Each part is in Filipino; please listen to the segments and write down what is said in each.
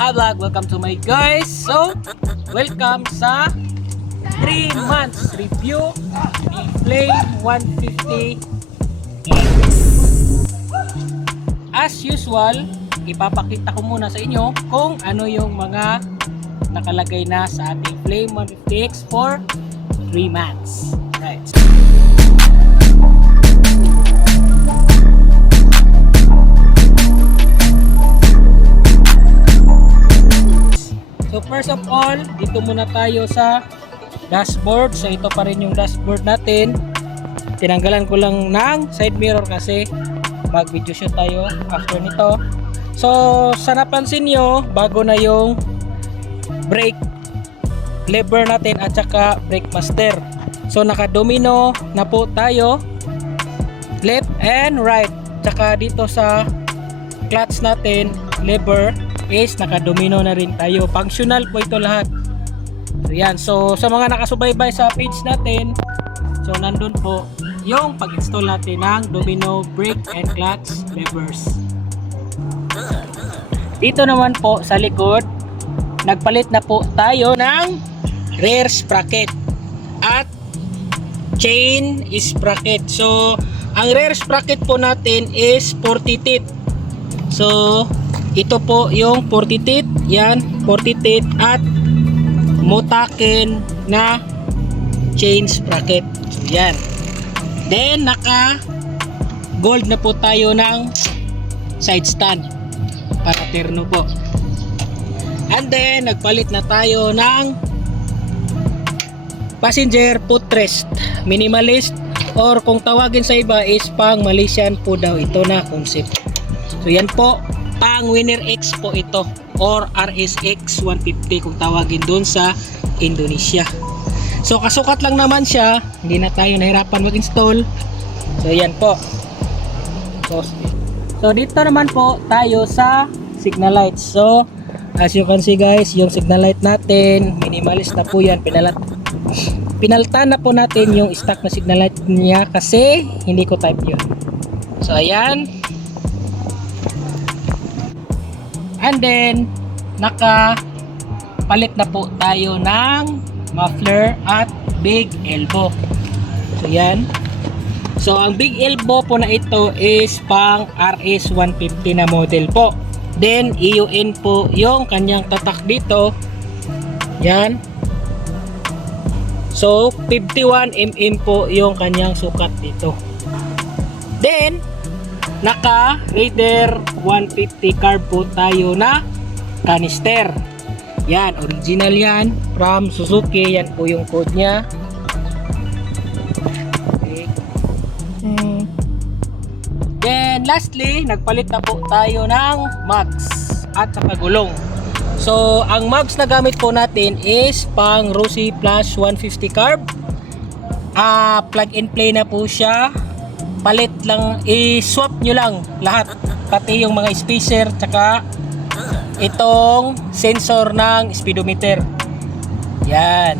Hi vlog, welcome to my guys. So, welcome sa 3 months review ni Flame 150. As usual, ipapakita ko muna sa inyo kung ano yung mga nakalagay na sa ating Flame 150X for 3 months. Right. So first of all, dito muna tayo sa dashboard. So ito pa rin yung dashboard natin. Tinanggalan ko lang ng side mirror kasi mag video shoot tayo after nito. So sa napansin nyo, bago na yung brake lever natin at saka brake master. So naka domino na po tayo left and right. Tsaka dito sa clutch natin lever is naka-domino na rin tayo. Functional po ito lahat. So yan. So sa mga nakasubaybay sa page natin, so nandun po yung pag-install natin ng domino brake and clutch levers. Dito naman po sa likod, nagpalit na po tayo ng rear sprocket at chain sprocket. So ang rear sprocket po natin is 40 teeth. So ito po yung 40 teeth, yan 40 teeth at Motaken na chain sprocket. So yan. Then naka gold na po tayo ng side stand para terno po. And then nagpalit na tayo ng passenger footrest, minimalist, or kung tawagin sa iba is pang Malaysian po daw ito na concept. So yan po, pang Winner X po ito or RSX 150 kung tawagin doon sa Indonesia. So kasukat lang naman siya, hindi na tayo nahirapan mag-install. So yan po. So dito naman po tayo sa signal lights. So as you can see guys, yung signal light natin minimalist na po yan. Pinaltan na po natin yung stock na signal light niya kasi hindi ko type yun. So ayan. And then nakapalit na po tayo ng muffler at big elbow. So yan. So ang big elbow po na ito is pang RS 150 na model po. Then EUN po yung kanyang tatak dito. Yan. So 51 mm po yung kanyang sukat dito. Then naka Raider 150 carb po tayo na canister. Yan, original yan from Suzuki. Yan po yung code nya. Okay. Then lastly, nagpalit na po tayo ng mags at saka gulong. So ang mags na gamit po natin is pang Rossi Plus 150 carb. Plug and play na po siya. Palit lang, i-swap nyo lang lahat, pati yung mga spacer tsaka itong sensor ng speedometer. Yan.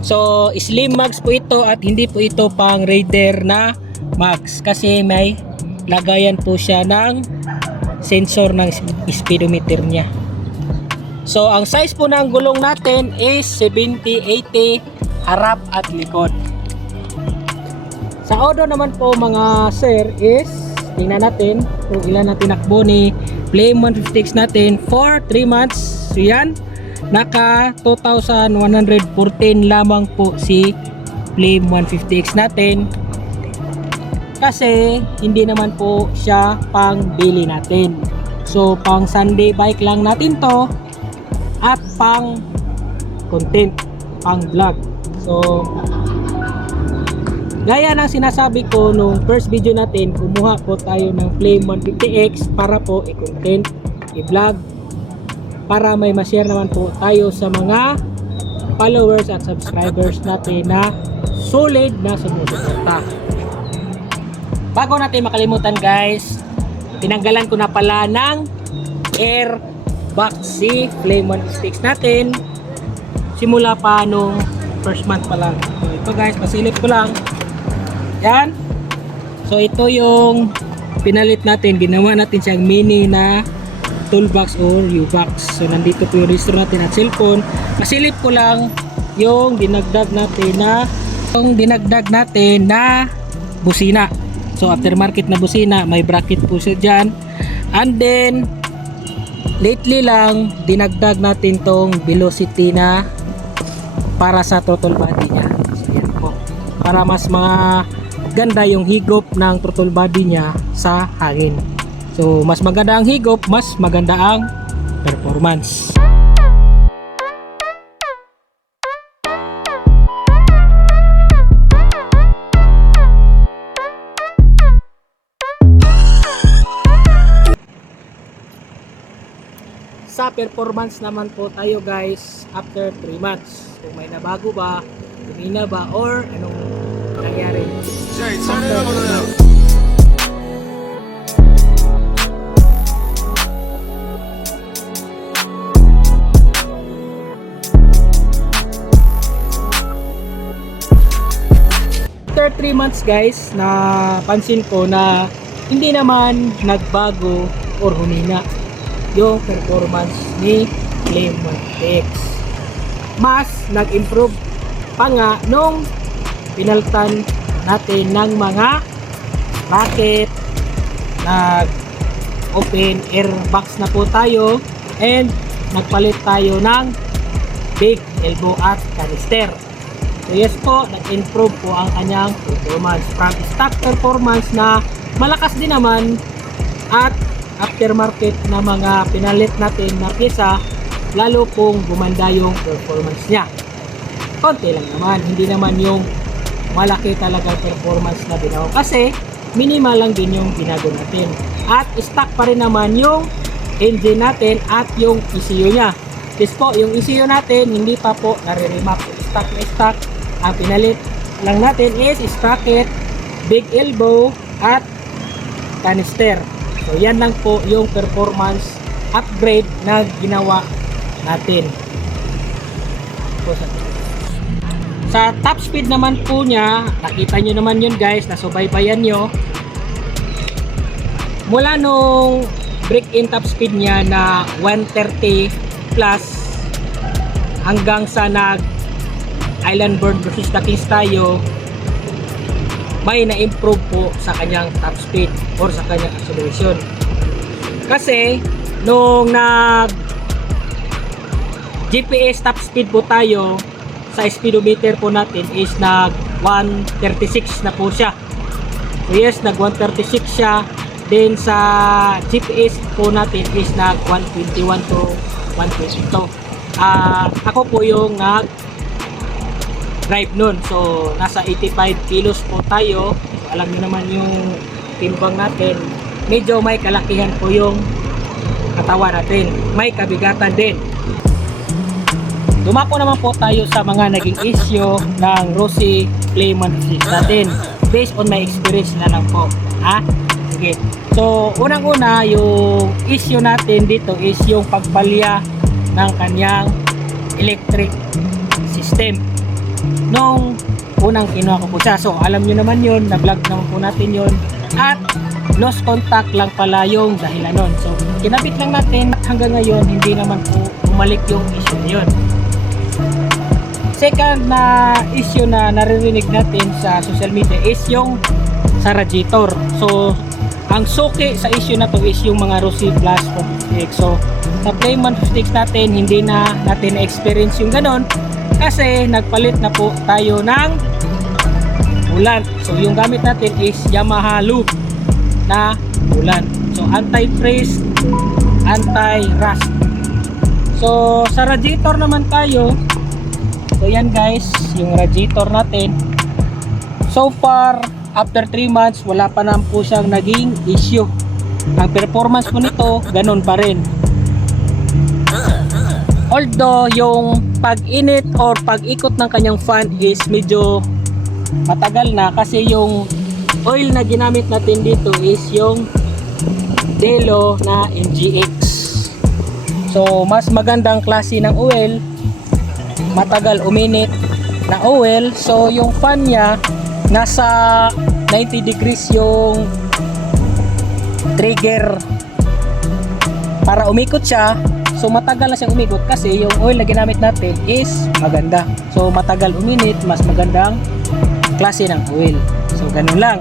So slim mags po ito at hindi po ito pang Raider na mags kasi may lagayan po siya ng sensor ng speedometer nya. So ang size po ng gulong natin is 70-80 harap at likod. Sa odo naman po mga sir is tingnan natin kung ilan na tinakbo ni Flame 150X natin for 3 months. So yan, naka 2,114 lamang po si Flame 150X natin kasi hindi naman po siya pang daily natin. So pang Sunday bike lang natin to at pang content, pang vlog. So gaya ng sinasabi ko nung first video natin, kumuha po tayo ng Flame 150X para po i-content, i-vlog, para may ma-share naman po tayo sa mga followers at subscribers natin na solid na sumusuporta. Bago natin makalimutan guys, tinanggalan ko na pala ng air box si Flame 150X natin simula pa nung first month pa lang. So ito guys, pasilip ko lang. Yan. So ito yung pinalit natin, ginawa natin siyang mini na toolbox or U-box. So nandito po yung registro natin at cellphone. Masilip ko lang yung dinagdag natin na busina. So aftermarket na busina, may bracket po siya dyan. And then lately lang dinagdag natin tong velocity na para sa throttle body niya. So yan po, para mas ganda yung higop ng throttle body niya sa hangin. So mas maganda ang higop, mas maganda ang performance. Sa performance naman po tayo guys after 3 months. Kung may nabago ba, lumina ba, or anong nangyari. After 3 months guys, napansin ko na hindi naman nagbago or humina yung performance ni Claymont X. Mas nag-improve pa nga nung pinaltan natin ng mga bracket, nag-open air box na po tayo, and nagpalit tayo ng big elbow at canister. So yes po, nag-improve po ang kanyang performance from stock performance na malakas din naman, at aftermarket na mga pinalit natin na pyesa, lalo pong gumanda yung performance niya. Konti lang naman, hindi naman yung malaki talaga performance na binago, kasi minimal lang din yung binago natin. At stock pa rin naman yung engine natin at yung ECU nya. Yes po, yung ECU natin hindi pa po nare-remap. Stock na stock. Ang pinalit lang natin is sprocket, big elbow at canister. So yan lang po yung performance upgrade na ginawa natin. Sa top speed naman po niya, nakita nyo naman yun guys, nasubaybayan nyo. Mula nung break-in top speed niya na 130 plus hanggang sa Island Burn versus the Kings tayo, may na-improve po sa kanyang top speed or sa kanyang acceleration. Kasi nung GPS top speed po tayo, sa speedometer po natin is nag 136 na po siya. So yes, nag 136 siya. Then sa GPS po natin is nag 121 to 122. Ako po yung drive nun. So nasa 85 kilos po tayo. So, alam niyo naman yung timbang natin. Medyo may kalakihan po yung katawan natin. May kabigatan din. Dumako naman po tayo sa mga naging issue ng Rossi Claymont natin. Based on my experience na lang po. Sige. So unang-una, yung issue natin dito is yung pagpalya ng kanyang electric system nung unang kinuha ko po siya. So alam nyo naman yun, na-vlog naman po natin yun, at lost contact lang pala yung dahilan nun. So kinabit lang natin, at hanggang ngayon hindi naman po bumalik yung issue na yun. Second na issue na naririnig natin sa social media is yung sa radiator. So ang suki sa issue na to is yung mga Rossi Plus 46. So sa Claymont 56 natin, hindi na natin experience yung ganon, kasi nagpalit na po tayo ng ulan. So yung gamit natin is Yamaha Loop na ulan. So anti-freeze, anti-rust. So sa radiator naman tayo. So yan guys, yung radiator natin. So far, after 3 months, wala pa naman po siyang naging issue. Ang performance po nito, ganun pa rin. Although yung pag-init or pag-ikot ng kanyang fan is medyo matagal na, kasi yung oil na ginamit natin dito is yung Delo na NGX. So mas magandang klase ng oil, matagal uminit na oil. So yung fan niya nasa 90 degrees yung trigger para umikot siya. So matagal na siyang umikot kasi yung oil na ginamit natin is maganda. So matagal uminit, mas magandang klase ng oil. So ganun lang.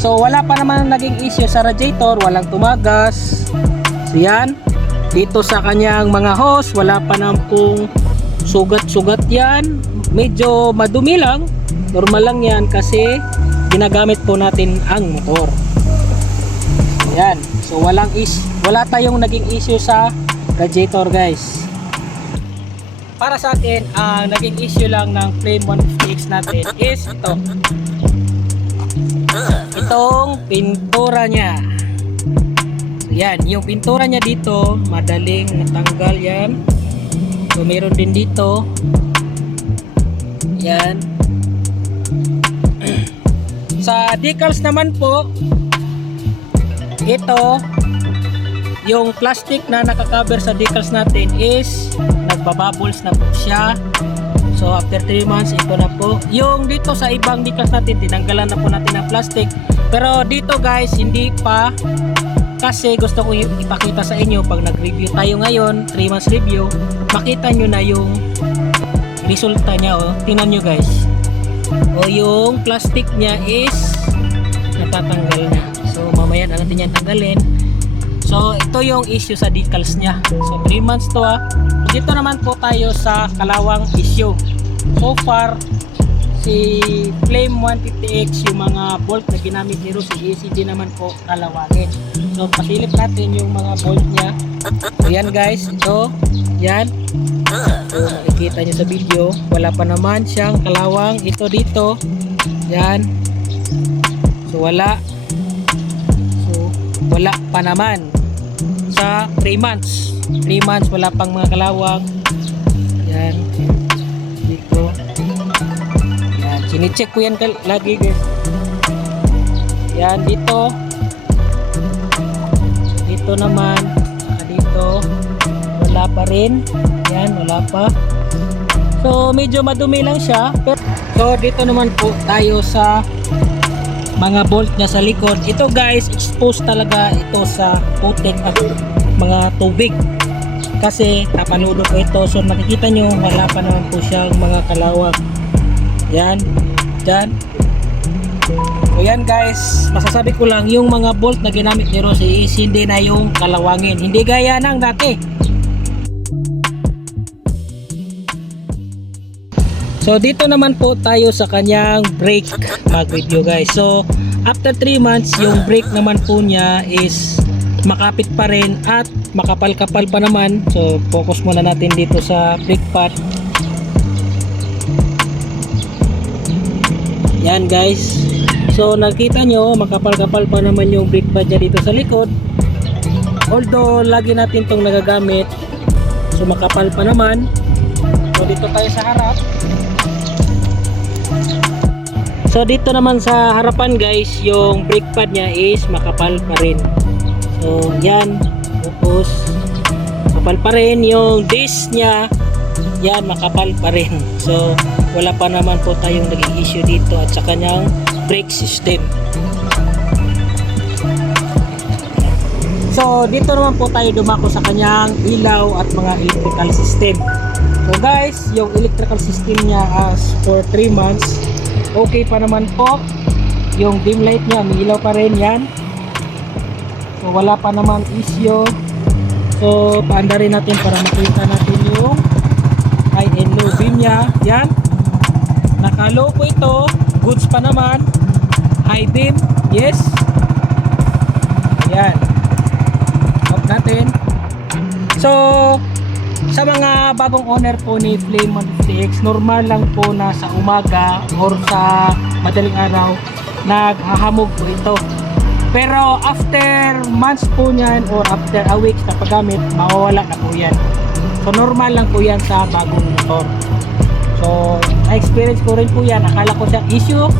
So wala pa naman naging issue sa radiator, walang tumagas. So yan, dito sa kanyang mga hose, wala pa naman pong sugat-sugat yan. Medyo madumi lang, normal lang yan kasi ginagamit po natin ang motor. So yan, so wala tayong naging issue sa radiator guys. Para sa akin, ang naging issue lang ng Flame 150X natin is ito. Itong pintura niya. So, yan, yung pintura niya dito madaling matanggal yan. So meron din dito. Yan. Sa decals naman po, ito yung plastic na nakakover sa decals natin is nagbabubbles na po siya. So after 3 months, ito na po. Yung dito sa ibang decals natin, tinanggalan na po natin ng plastic. Pero dito guys, hindi pa. Kasi gusto ko ipakita sa inyo pag nag-review tayo ngayon, 3 months review, makita nyo na yung resulta niya. Oh. Tingnan nyo guys. O yung plastic niya is natatanggal na. So mamaya na natin yan tanggalin. So ito yung issue sa decals niya. So 3 months to Dito naman po tayo sa kalawang issue. So far, si Flame 150X, yung mga bolt na ginamit ni Rossi is hindi naman po kalawangin. So pasilip natin yung mga bolt niya. So yan guys, ito, yan. So makikita nyo sa video, wala pa naman siyang kalawang. Ito dito, yan. So wala. So wala pa naman. Sa 3 months. 3 months wala pang mga kalawang. Yan. Dito. Yan. Sinicheck ko yan lagi guys. Yan dito. Dito naman. Dito. Wala pa rin. Yan. Wala pa. So medyo madumi lang siya. So dito naman po tayo sa mga bolt na sa likod. Ito guys, exposed talaga ito sa putik at mga tubig. Kasi tapanudo ko ito. So makikita nyo, wala pa naman po siyang mga kalawang. Yan. Dyan. So yan guys, masasabi ko lang, yung mga bolt na ginamit ni Rossi is hindi na yung kalawangin. Hindi gaya ng dati. So dito naman po tayo sa kanyang brake mag-review guys. So after 3 months, yung brake naman po niya is makapit pa rin at makapal-kapal pa naman. So focus muna natin dito sa brake pad. Yan guys. So nakita nyo, makapal-kapal pa naman yung brake pad niya dito sa likod. Although lagi natin tong nagagamit, so makapal pa naman. So dito tayo sa harap. So dito naman sa harapan guys, yung brake pad niya is makapal pa rin. So yan, tapos makapal pa rin yung disc niya, yan makapal pa rin. So wala pa naman po tayong naging issue dito at sa kanyang brake system. So dito naman po tayo dumako sa kanyang ilaw at mga electrical system. So guys, yung electrical system niya as for 3 months, okay pa naman po. Yung dim light niya, may ilaw pa rin yan. So wala pa naman issue. So paanda rin natin para makita natin yung high and low beam niya. Yan. Naka-low po ito. Goods pa naman. High beam. Yes. Yan. Off natin. So sa mga bagong owner po ni Flame 150X, normal lang po na sa umaga or sa madaling araw naghahamog po ito. Pero after months po niyan or after a week na paggamit, mawawala na po yan. So normal lang po yan sa bagong motor. So na-experience ko rin po yan. Akala ko siya issue.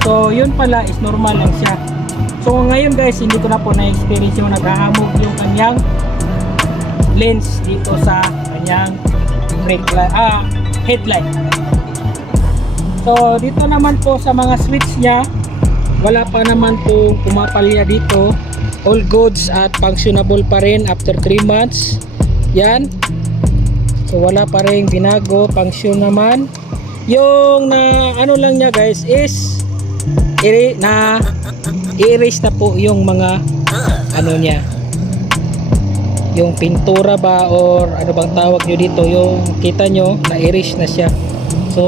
So yun pala is normal lang siya. So ngayon guys, hindi ko na po na-experience yung naghahamog yung kanyang lens dito sa kanyang brake light, headlight. So dito naman po sa mga switch niya, wala pa naman po pumapalya dito. all goods at functionable pa rin after 3 months. Yan. So wala pa rin binago, function naman. Yung na ano lang niya guys is i-erase na po yung mga ano niya, yung pintura ba or ano bang tawag nyo dito, yung kita nyo na erase na siya. So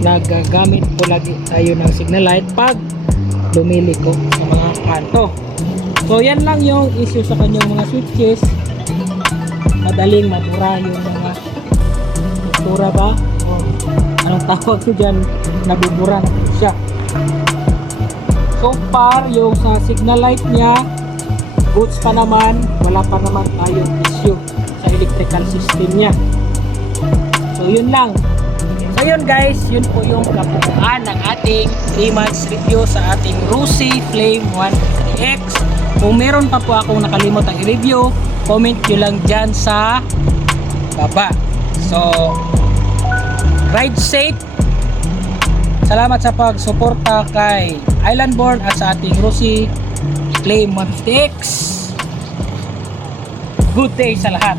nagagamit po lagi tayo ng signal light pag lumiliko sa mga kanto. So yan lang yung issue sa kanyang mga switches. Madaling mabura yung mga pintura ba o anong tawag ko dyan, nabubura na po siya. So far yung sa signal light niya goods pa naman, wala pa naman tayong issue sa electrical system niya. So yun lang. So yun guys, yun po yung kabuuan ng ating 3 months review sa ating Rusi Flame 150X. Kung meron pa po akong nakalimutan i-review, comment nyo lang dyan sa baba. So ride safe. Salamat sa pagsuporta kay Islandborn at sa ating Rusi Flame 150X. Good day sa lahat.